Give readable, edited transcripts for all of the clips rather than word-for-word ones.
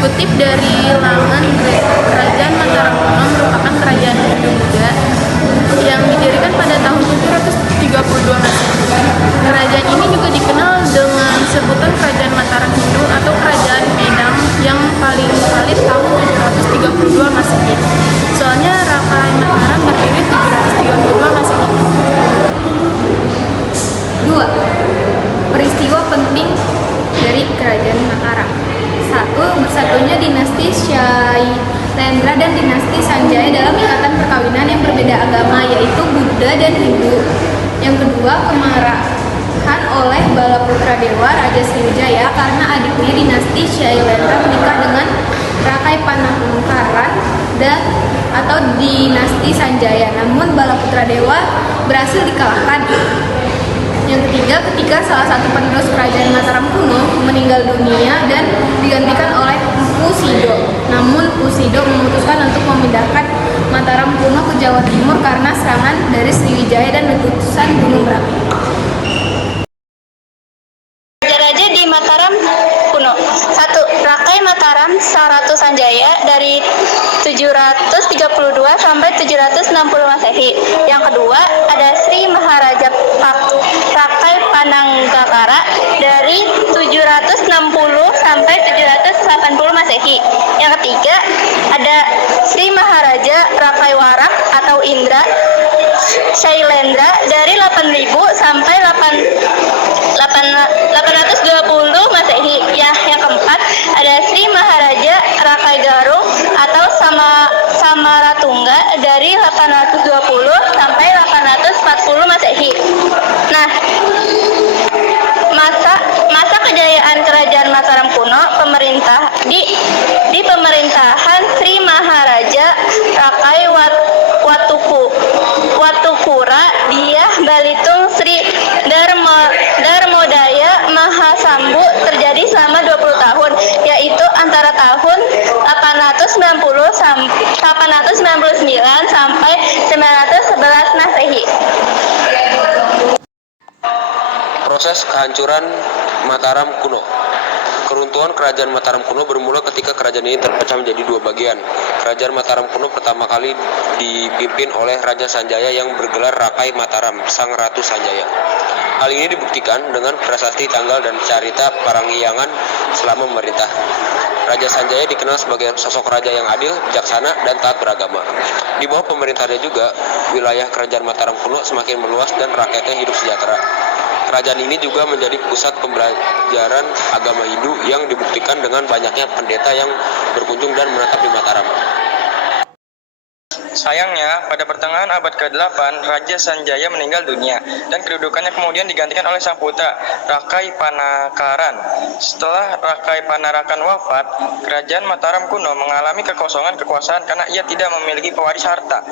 Dikutip dari laman Kerajaan Mataram kuno merupakan kerajaan Hindu Buddha yang didirikan pada tahun 732 Masehi. Kerajaan ini juga dikenal dengan sebutan Kerajaan Mataram Hindu atau Kerajaan Medang yang paling valid tahun 732 Masehi. Soalnya Rakai Mataram berdiri 732 Masehi. 2. Peristiwa penting dari Kerajaan Mataram. 1. Bersatunya dinasti Shailendra dan dinasti Sanjaya dalam ikatan perkawinan yang berbeda agama, yaitu Buddha dan Hindu. Yang kedua, kemarahan oleh Balaputra Dewa Raja Sriwijaya karena adiknya dinasti Shailendra menikah dengan Rakai Panangkaran atau dinasti Sanjaya. Namun Balaputra Dewa berhasil dikalahkan. Yang ketiga, ketika salah satu penerus kerajaan Mataram kuno meninggal dunia dan digantikan oleh Mpu Sido. Namun Mpu Sido memutuskan untuk memindahkan Mataram kuno ke Jawa Timur karena serangan dari Sriwijaya dan letusan Gunung Merapi. Raja-raja di Mataram kuno. 1. Rakai Mataram Sang Ratu Sanjaya dari 732 sampai 760 Masehi. Yang kedua, ada Sri Maharaja Rakai Pananggakara dari 760 sampai 780 Masehi. Yang ketiga, ada Sri Maharaja Rakai Warak atau Indra Shailendra dari 8000 sampai 820 Masehi. Yang keempat, ada Sri Maharaja Rakai Garung atau Samaratungga dari 820 sampai 840 Masehi. Nah, masa kejayaan Kerajaan Mataram kuno di pemerintahan Sri Maharaja Rakai Watukura Diah Balitung Sri Darmodaya Mahasambu terjadi selama 20 tahun, yaitu antara tahun 899 sampai 911 Masehi. Proses kehancuran Mataram kuno. Keruntuhan Kerajaan Mataram kuno bermula ketika kerajaan ini terpecah menjadi dua bagian. Kerajaan Mataram kuno pertama kali dipimpin oleh Raja Sanjaya yang bergelar Rakai Mataram, Sang Ratu Sanjaya. Hal ini dibuktikan dengan prasasti tanggal dan carita Paranghiyangan selama memerintah. Raja Sanjaya dikenal sebagai sosok raja yang adil, bijaksana, dan taat beragama. Di bawah pemerintahannya juga, wilayah Kerajaan Mataram kuno semakin meluas dan rakyatnya hidup sejahtera. Kerajaan ini juga menjadi pusat pembelajaran agama Hindu yang dibuktikan dengan banyaknya pendeta yang berkunjung dan menetap di Mataram. Sayangnya, pada pertengahan abad ke-8, Raja Sanjaya meninggal dunia dan kedudukannya kemudian digantikan oleh sang putra, Rakai Panakaran. Setelah Rakai Panarakan wafat, Kerajaan Mataram kuno mengalami kekosongan kekuasaan karena ia tidak memiliki pewaris tahta.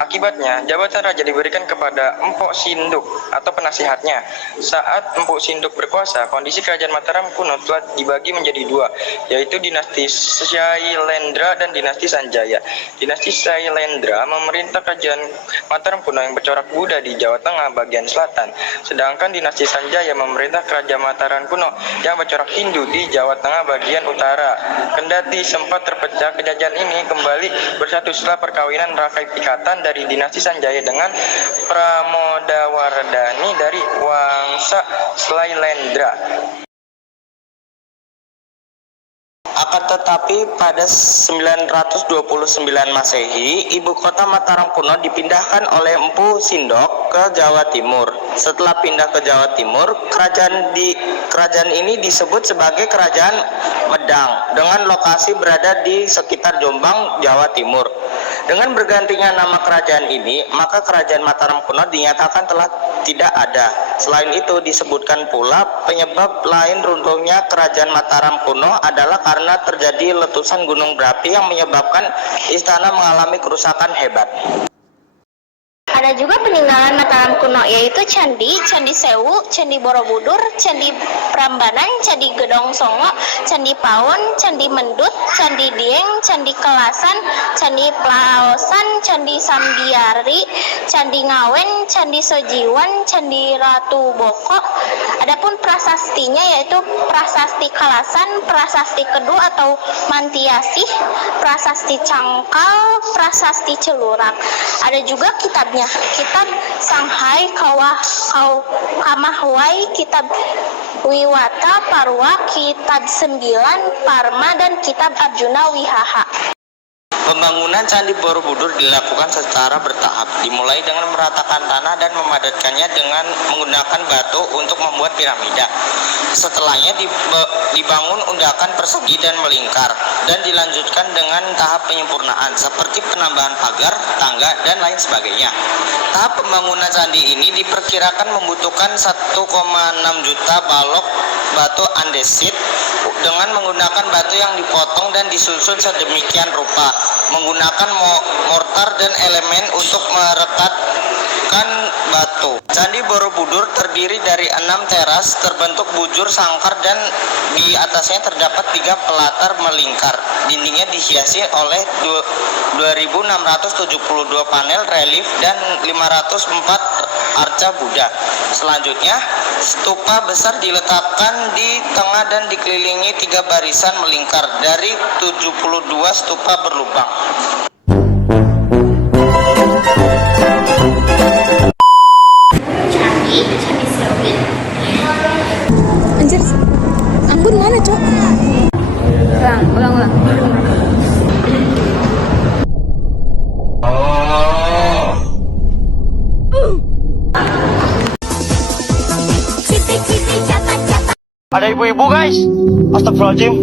Akibatnya, jabatan raja diberikan kepada Empok Sinduk atau penasihatnya. Saat Empok Sinduk berkuasa, kondisi Kerajaan Mataram kuno telah dibagi menjadi dua, yaitu dinasti Shailendra dan dinasti Sanjaya. Dinasti Shailendra memerintah Kerajaan Mataram kuno yang bercorak Buddha di Jawa Tengah bagian selatan, sedangkan dinasti Sanjaya memerintah Kerajaan Mataram kuno yang bercorak Hindu di Jawa Tengah bagian utara. Kendati sempat terpecah, kerajaan ini kembali bersatu setelah perkawinan Rakai Pikatan dari dinasti Sanjaya dengan Pramodawardhani dari Wangsa Shailendra. Akan tetapi pada 929 Masehi, ibu kota Mataram kuno dipindahkan oleh Mpu Sindok ke Jawa Timur. Setelah pindah ke Jawa Timur, kerajaan ini disebut sebagai Kerajaan Medang dengan lokasi berada di sekitar Jombang, Jawa Timur. Dengan bergantinya nama kerajaan ini, maka Kerajaan Mataram kuno dinyatakan telah tidak ada. Selain itu, disebutkan pula penyebab lain runtuhnya Kerajaan Mataram kuno adalah karena terjadi letusan gunung berapi yang menyebabkan istana mengalami kerusakan hebat. Ada Ada juga peninggalan Mataram kuno, yaitu Candi Sewu, Candi Borobudur, Candi Prambanan, Candi Gedong Songo, Candi Pawon, Candi Mendut, Candi Dieng, Candi Kelasan, Candi Plaosan, Candi Sambiari, Candi Ngawen, Candi Sojiwan, Candi Ratu Boko. Adapun prasastinya yaitu Prasasti Kalasan, Prasasti Kedu atau Mantiasih, Prasasti Cangkal, Prasasti Celurak. Ada juga kitabnya, kitab Sanghai Kamahwai, kitab Wiwata Parwa, kitab 9 Parma, dan kitab Arjuna Wihaha. Pembangunan Candi Borobudur dilakukan secara bertahap, dimulai dengan meratakan tanah dan memadatkannya dengan menggunakan batu untuk membuat piramida. Setelahnya dibangun undakan persegi dan melingkar, dan dilanjutkan dengan tahap penyempurnaan seperti penambahan pagar, tangga, dan lain sebagainya. Tahap pembangunan candi ini diperkirakan membutuhkan 1,6 juta balok batu andesit dengan menggunakan batu yang dipotong dan disusun sedemikian rupa, menggunakan mortar dan elemen untuk merekatkan batu. Candi Borobudur terdiri dari 6 teras terbentuk bujur sangkar, dan di atasnya terdapat 3 pelatar melingkar. Dindingnya dihiasi oleh 2.672 panel relief dan 504 arca Buddha. Selanjutnya, stupa besar diletakkan di tengah dan dikelilingi 3 barisan melingkar dari 72 stupa berlubang. Candi Sewu. Anjir, Ambon mana, Cok? Ulang. Ada ibu-ibu guys, astagfirullahaladzim.